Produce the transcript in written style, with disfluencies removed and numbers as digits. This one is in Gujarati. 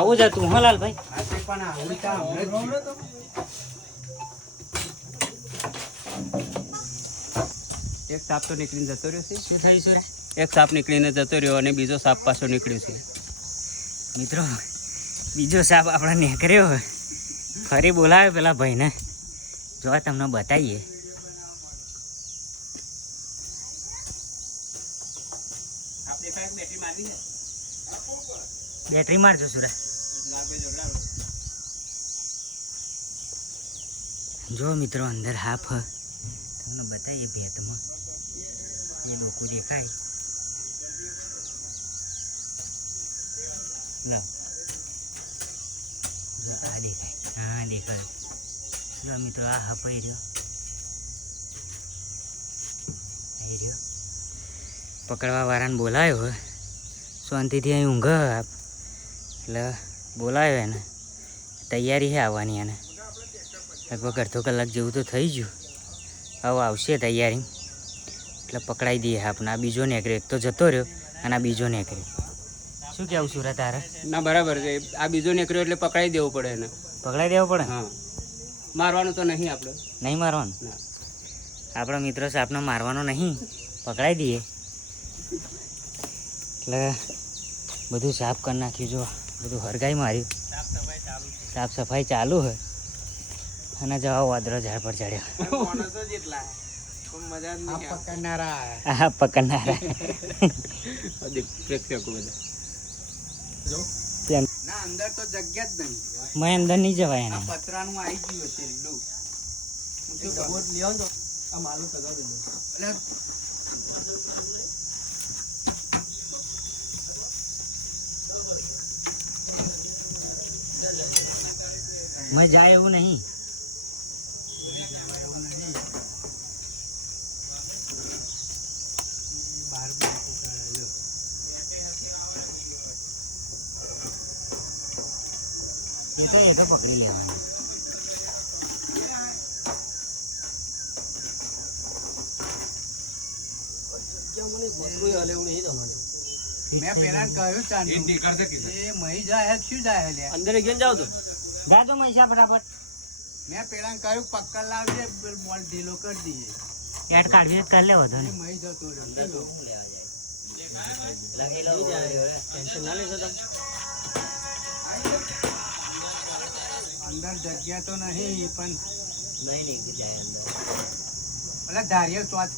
આવું જ હતું હો લાલભાઈ. એક સાપ તો નીકળીને જતો રહ્યો છે. શું થયું સુરા? એક સાપ નીકળીને જતો રહ્યો અને બીજો સાપ પાછો નીકળ્યો છે. મિત્રો બીજો સાપ આપણા નીકળ્યો ફરી બોલાવે પેલા ભાઈને, જો તમને બતાવીએ. બેટરી મારજો સુરા. જો મિત્રો અંદર હાફ તમને બતાવીએ ભેતમાં એ લોકો દેખાય. લાવ જો આ દેખાય, હા દેખાય. જો મિત્રો આ હપાઈ રહ્યો, આવી રહ્યો. પકડવા વાળાને બોલાવ્યો હોય શાંતિથી અહીં ઊંઘ એટલે બોલાવ્યો એને. તૈયારી છે આવવાની એને, લગભગ અડધો કલાક જેવું તો થઈ ગયું. હવે આવશે તૈયારી એટલે પકડાઈ દઈએ આપને. આ બીજો નીકળ્યો, એક તો જતો રહ્યો અને આ બીજો નીકળ્યો. શું કહેવું સુરત તારે? ના બરાબર છે, આ બીજો નીકળ્યો એટલે પકડાઈ દેવું પડે એને. પકડાઈ દેવો પડે? હા, મારવાનું તો નહીં આપણે. નહીં મારવાનું? ના, આપણો મિત્ર સાપને મારવાનો નહીં, પકડાઈ દઈએ. એટલે બધું સાફ કરી નાખ્યું. જો બધું હરગાઈ માર્યું, સાફ સફાઈ ચાલુ હોય અને જવા વાદળો ઝાડ પર ચડ્યો. હા પકડનારા અંદર તો જગ્યા જ નહીં. મેં અંદર નહીં જવાય એને. પતરાનું આવી ગયું છે લીલું. મેં જાય એવું નહીં. એ તો પકડી લેવાનું. મેં પેલા કહ્યું એ મહી જાય શું જાય લે અંદર ગેન જાવ તો જા તો મૈસા ફટાફટ. મેં પેલા કહ્યું પક્કર લાવજે બોલ ઢીલો કરી દઈએ. એડ કાઢવી કરી લેવો તો ને. મહી જતો રહ્યો. ટેન્શન ના લેશો તમે. અંદર જગ્યા તો નહીં પણ નહીં જાય અંદર. ધારિયો ચોથ